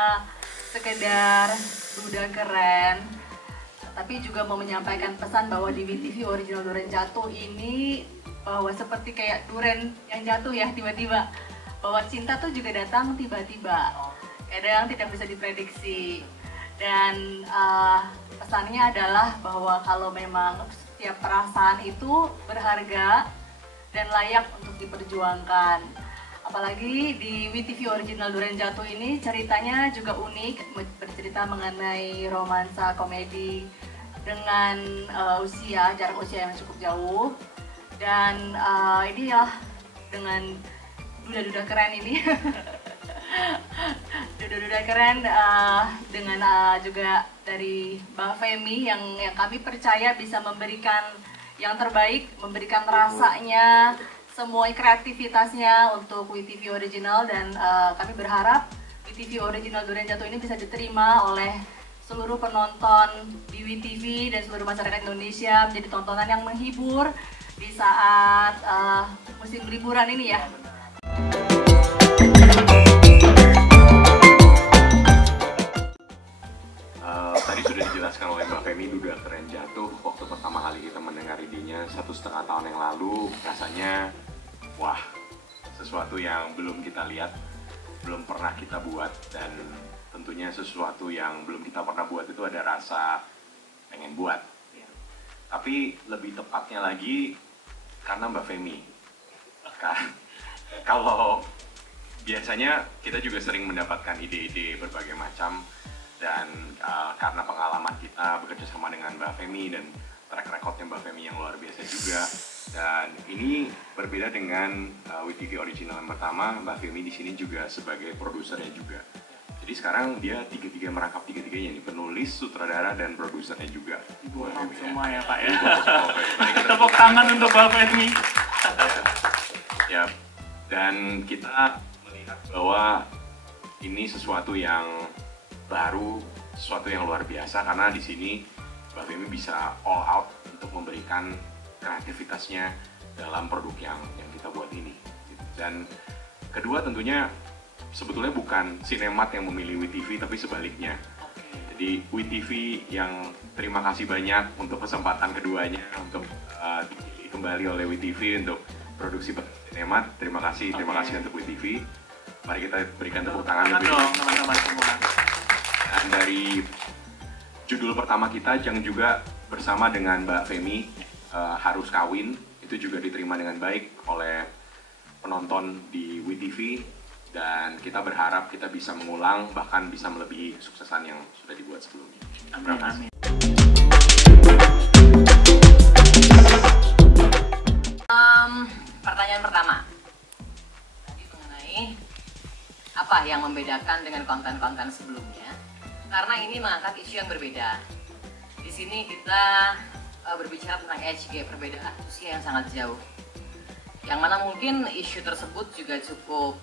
hanya sekedar duda keren, tapi juga mau menyampaikan pesan bahwa di WeTV Original Duren Jatuh ini bahwa seperti kayak duren yang jatuh ya tiba-tiba, bahwa cinta tuh juga datang tiba-tiba, kadang tidak bisa diprediksi. Dan pesannya adalah bahwa kalau memang setiap perasaan itu berharga dan layak untuk diperjuangkan. Apalagi di WeTV Original Duren Jatuh ini ceritanya juga unik, bercerita mengenai romansa komedi dengan jarak usia yang cukup jauh. Dan inilah dengan duda-duda keren ini. Duda-duda keren dengan juga dari Mbak Femi yang kami percaya bisa memberikan yang terbaik, memberikan rasanya, semua kreativitasnya untuk WeTV Original. Dan kami berharap WeTV Original Duren Jatuh ini bisa diterima oleh seluruh penonton di WeTV dan seluruh masyarakat Indonesia, menjadi tontonan yang menghibur di saat musim liburan ini ya. Tadi sudah dijelaskan oleh Mbak Femi, Duda Keren Jatuh. Waktu pertama kali kita mendengar idenya 1,5 tahun yang lalu, rasanya wah, sesuatu yang belum kita lihat, belum pernah kita buat, dan tentunya sesuatu yang belum kita pernah buat itu ada rasa pengen buat. Tapi lebih tepatnya lagi karena Mbak Femi. Kalau biasanya kita juga sering mendapatkan ide-ide berbagai macam, dan karena pengalaman kita bekerja sama dengan Mbak Femi dan track recordnya Mbak Femi yang luar biasa juga. Dan ini berbeda dengan WeTV Original yang pertama, Mbak Femi di sini juga sebagai produsernya juga. Jadi sekarang dia merangkap tiga-tiganya nih, penulis, sutradara, dan produsernya juga. Ibu semua ya Pak ya. Tepuk tangan untuk Mbak Femi. Ya, dan kita melihat bahwa ini sesuatu yang baru, sesuatu yang luar biasa, karena di sini Mbak Femi bisa all out untuk memberikan kreativitasnya dalam produk yang kita buat ini. Dan kedua tentunya sebetulnya bukan Sinemat yang memilih WeTV, tapi sebaliknya. Jadi WeTV yang terima kasih banyak untuk kesempatan keduanya untuk dipilih kembali oleh WeTV untuk produksi Sinemat. Terima kasih untuk WeTV. Mari kita berikan tepuk tangan lebih. Teman-teman semua. Dan dari judul pertama kita yang juga bersama dengan Mbak Femi, Harus Kawin, itu juga diterima dengan baik oleh penonton di WeTV. Dan kita berharap kita bisa mengulang, bahkan bisa melebihi kesuksesan yang sudah dibuat sebelumnya. Amin. Pertanyaan pertama, tadi mengenai apa yang membedakan dengan konten-konten sebelumnya, karena ini mengangkat isu yang berbeda. Di sini kita berbicara tentang age gap, perbedaan usia yang sangat jauh. Yang mana mungkin isu tersebut juga cukup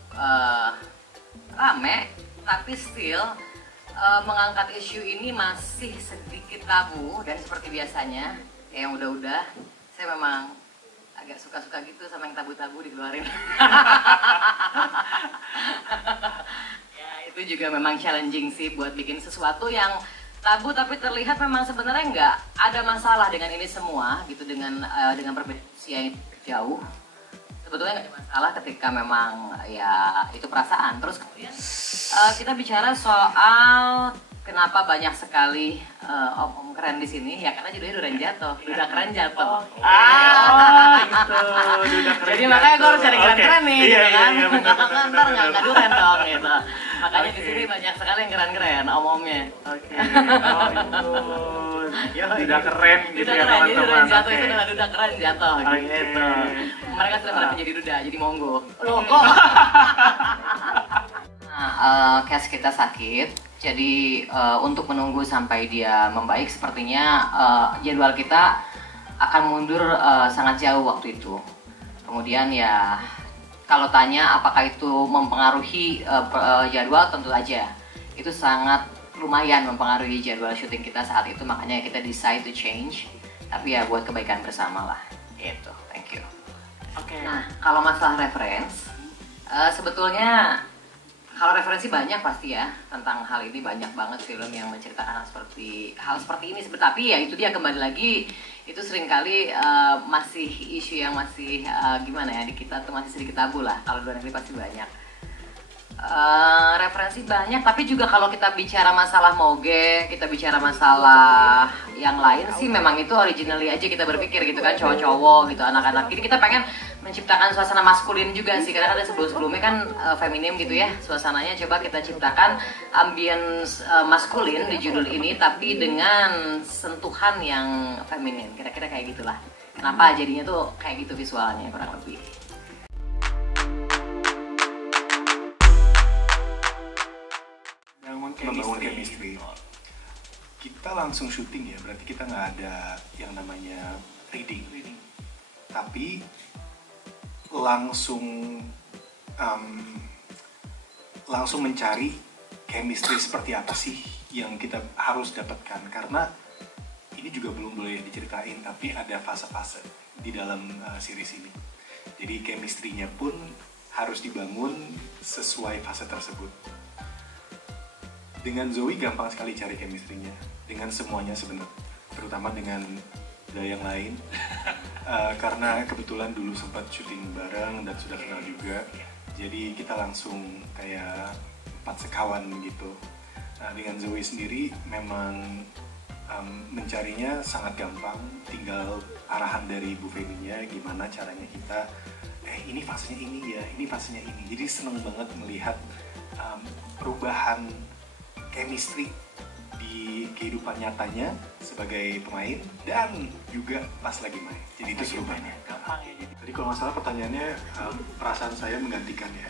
rame, tapi still mengangkat isu ini masih sedikit tabu. Dan seperti biasanya, yang udah-udah, saya memang agak suka-suka gitu sama yang tabu-tabu dikeluarin. Ya, itu juga memang challenging sih buat bikin sesuatu yang tabu tapi terlihat memang sebenarnya nggak ada masalah dengan ini semua gitu, dengan perbedaan usia yang jauh. Sebetulnya nggak ada masalah ketika memang ya itu perasaan. Terus kemudian kita bicara soal kenapa banyak sekali om-om keren di sini, ya karena judulnya Duren Jatuh, Duda Keren Jatuh. Gitu, Duda Keren. Jadi makanya gue harus cari keren-keren nih, Iya, gitu kan? iya, bener. Ntar nggak duren dong, gitu. Makanya di sini banyak sekali yang keren-keren om-omnya. Oke, itu Duda Keren gitu ya Jadi teman-teman. Duren Jatuh itu adalah Duda Keren Jatuh, gitu. Mereka sudah pada menjadi duda, jadi monggo. Loh kok? Nah, case kita sakit, jadi untuk menunggu sampai dia membaik sepertinya jadwal kita akan mundur sangat jauh waktu itu. Kemudian ya kalau tanya apakah itu mempengaruhi jadwal, tentu aja itu sangat lumayan mempengaruhi jadwal syuting kita saat itu, makanya kita decide to change. Tapi ya buat kebaikan bersama lah, gitu. Thank you. Oke. Nah, kalau masalah reference, sebetulnya Kalau referensi banyak pasti ya tentang hal ini, banyak banget film yang menceritakan hal seperti ini. Tapi ya itu dia, kembali lagi itu seringkali masih isu yang masih gimana ya, di kita tuh masih sedikit tabu lah. Kalau luar negeri pasti banyak. Referensi banyak, tapi juga kalau kita bicara masalah moge, kita bicara masalah yang lain sih memang itu originally aja kita berpikir gitu kan, cowok-cowok gitu, anak-anak. Jadi kita pengen menciptakan suasana maskulin juga sih, karena ada sebelum-sebelumnya kan feminim gitu ya suasananya. Coba kita ciptakan ambience maskulin di judul ini, tapi dengan sentuhan yang feminin, kira-kira kayak gitulah. Kenapa jadinya tuh kayak gitu visualnya kurang lebih. Membangun chemistry. Kita langsung syuting ya, berarti kita nggak ada yang namanya reading. Tapi langsung mencari chemistry seperti apa sih yang kita harus dapatkan, karena ini juga belum boleh diceritain, tapi ada fase-fase di dalam series ini. Jadi chemistry-nya pun harus dibangun sesuai fase tersebut. Dengan Zoe gampang sekali cari chemistry-nya, dengan semuanya sebenarnya, terutama dengan yang lain. Karena kebetulan dulu sempat syuting bareng dan sudah kenal juga, jadi kita langsung kayak 4 sekawan gitu. Dengan Zoe sendiri memang mencarinya sangat gampang, tinggal arahan dari Bu Feminya gimana caranya kita, ini fasenya ini ya, ini fasenya ini. Jadi seneng banget melihat perubahan chemistry di kehidupan nyatanya sebagai pemain dan juga pas lagi main. Jadi itu seru banget. Gampang ya jadi. Tadi kalau nggak salah pertanyaannya perasaan saya menggantikan ya.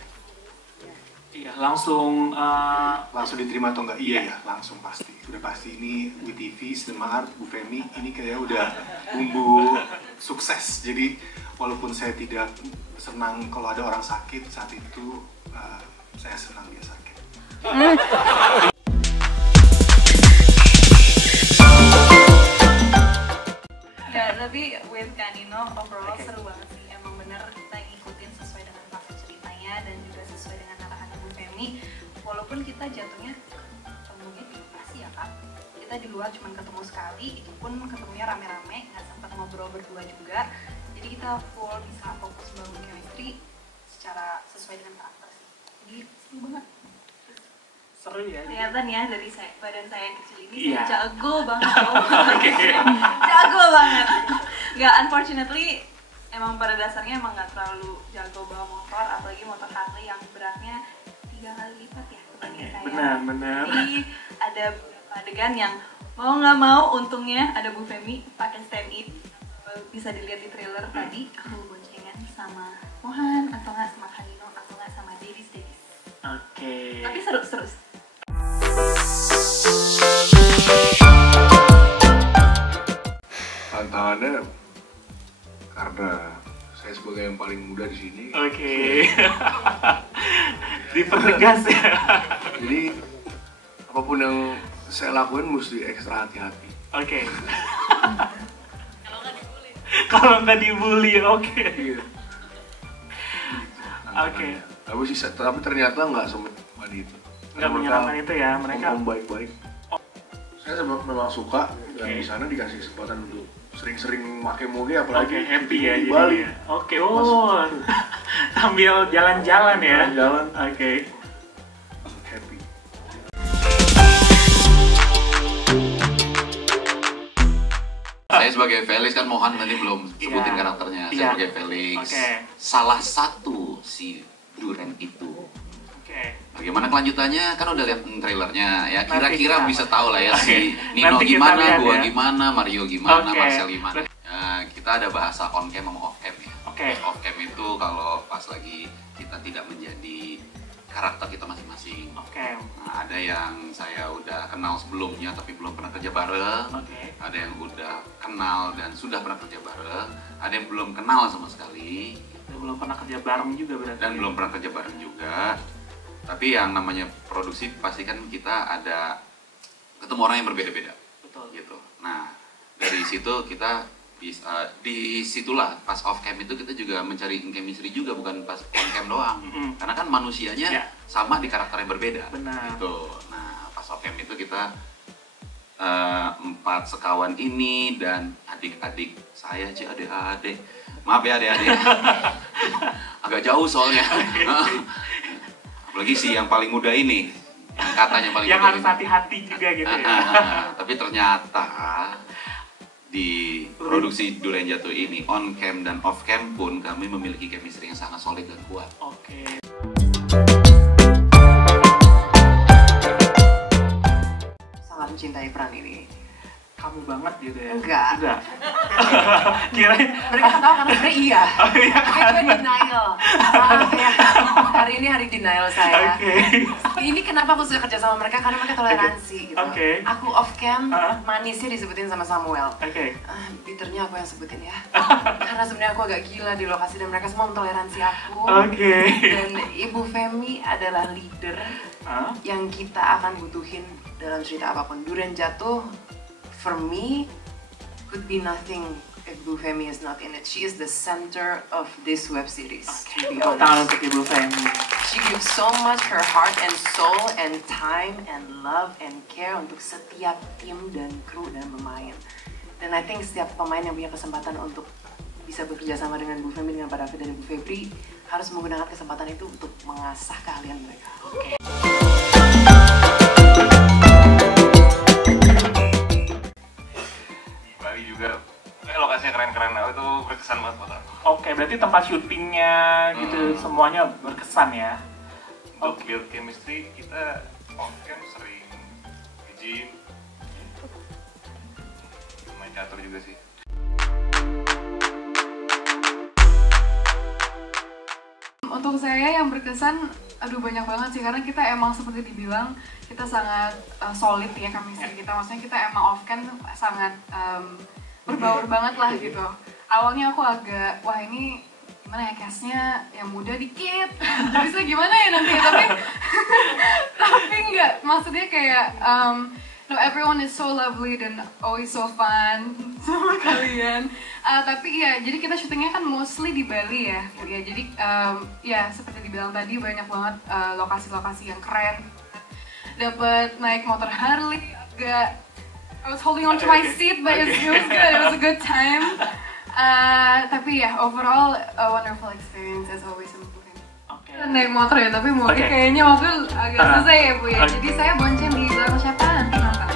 Iya, langsung Langsung diterima atau enggak? Iya ya, langsung pasti. Udah pasti ini WeTV, Cinema Art, Bu Femi, ini kayak udah bumbu sukses. Jadi walaupun saya tidak senang kalau ada orang sakit saat itu, saya senang dia sakit. Ya, tapi with Kanino overall seru banget sih. Emang bener kita ngikutin sesuai dengan fakta ceritanya dan juga sesuai dengan arahan Bu Femi. Walaupun kita jatuhnya ketemunya di lokasi ya Kak. Kita di luar cuma ketemu sekali, itu pun ketemunya rame-rame, nggak sempat ngobrol berdua juga. Jadi kita full bisa fokus bangun chemistry secara sesuai dengan karakter sih. Jadi seru banget. seru ya. Kelihatan ya dari badan saya yang kecil ini, Iya. saya jago banget. Oke. Jago banget. Nggak, unfortunately emang pada dasarnya emang nggak terlalu jago bawa motor, apalagi motor Harley yang beratnya 3 kali lipat ya dibanding saya. Benar. Jadi ada beberapa adegan yang mau nggak mau, untungnya ada Bu Femi pakai stand it. Bisa dilihat di trailer tadi, aku boncengan sama Mohan atau nggak sama Kanino atau nggak sama Davis. Oke. Tapi seru. Tantangannya karena saya sebagai yang paling muda di sini. Oke. Dipertegas ya. Jadi apapun yang saya lakuin mesti ekstra hati-hati. Oke. Kalau nggak dibully, oke. Iya. Oke. Tapi ternyata nggak semua itu. Nggak menyenangkan itu ya mereka. Om baik-baik. Saya memang suka dan di sana dikasih kesempatan untuk sering-sering pakai moge, apalagi Oke, happy ya di Bali. jadinya. Oke, sambil jalan-jalan ya. Jalan-jalan. Oke. Happy. Saya sebagai Felix, kan Mohan tadi belum sebutin Iya. karakternya. Saya Iya. sebagai Felix, Oke. salah satu si Duren itu. Oke. Bagaimana kelanjutannya? Kan udah lihat trailernya ya. Nanti Kira-kira kita- bisa tahu lah ya Oke. si Nino Nanti kita gimana, lihat gua ya. gimana, Mario gimana, Oke. Marcel gimana. Kita ada bahasa on cam sama off cam ya. Oke. Off cam itu kalau pas lagi kita tidak menjadi karakter kita masing-masing. Oke. Nah, ada yang saya udah kenal sebelumnya tapi belum pernah kerja bareng. Oke. Ada yang udah kenal dan sudah pernah kerja bareng. Ada yang belum kenal sama sekali Belum pernah kerja bareng juga berarti. dan belum pernah kerja bareng juga. Tapi yang namanya produksi pasti kan kita ada ketemu orang yang berbeda-beda Betul. gitu. Nah, dari situ kita Di situlah pas off cam itu kita juga mencari chemistry juga, bukan pas on cam doang. Karena kan manusianya sama di karakter yang berbeda. Benar. Gitu. Nah pas off cam itu kita 4 sekawan ini dan adik-adik saya, adik-adik, maaf ya adik-adik, agak jauh soalnya. Apalagi si yang paling muda ini, yang katanya paling yang muda harus ini. hati-hati juga gitu ya. Tapi ternyata di produksi Durian Jatuh ini on cam dan off cam pun kami memiliki chemistry yang sangat solid dan kuat. Oke. Sangat mencintai peran ini. Kamu banget gitu ya? Enggak. Kirain Mereka kan tahu karena sebenarnya iya. oh iya Tapi kan? gue denial. Maaf ya. Hari ini hari denial saya. Oke. Ini kenapa aku suka kerja sama mereka, karena mereka toleransi gitu. Oke. Aku off cam, Hah? manisnya disebutin sama Samuel. Oke. Bitternya aku yang sebutin ya. Karena sebenarnya aku agak gila di lokasi dan mereka semua mentoleransi aku. Oke. Dan Ibu Femi adalah leader Hah? yang kita akan butuhin dalam cerita apapun. Durian Jatuh, for me, could be nothing if Bu Femi is not in it. She is the center of this web series. To be Tepuk honest. tangan untuk Ibu Femi. She gives so much her heart and soul and time and love and care untuk setiap tim dan kru dan pemain. Dan I think setiap pemain yang punya kesempatan untuk bisa bekerja sama dengan Bu Femi, dengan Pak David dan Ibu Febri, harus menggunakan kesempatan itu untuk mengasah keahlian mereka. Bali juga lokasinya keren-keren, itu berkesan banget buat aku. Oke, berarti tempat syutingnya gitu semuanya berkesan ya. Untuk build chemistry kita off cam sering nge-gym, main catur juga sih. Untuk saya yang berkesan, aduh banyak banget sih, karena kita emang seperti dibilang kita sangat solid ya chemistry kita, maksudnya kita emang off cam sangat berbaur banget lah gitu. Awalnya aku agak, wah ini gimana ya castnya yang muda dikit, bisa gimana ya nanti, tapi enggak, maksudnya kayak no, everyone is so lovely dan always so fun sama kalian. Tapi ya, jadi kita syutingnya kan mostly di Bali ya. Ya jadi ya seperti dibilang tadi banyak banget lokasi-lokasi yang keren. Dapat naik motor Harley, agak I was holding on to my seat, but it was good. It was a good time. Tapi ya overall a wonderful experience as always sama Bu Femi. Oke. Naik motor ya, tapi mungkin kayaknya waktu agak susah ya Bu ya. Jadi saya bonceng di belakang siapa nanti nonton.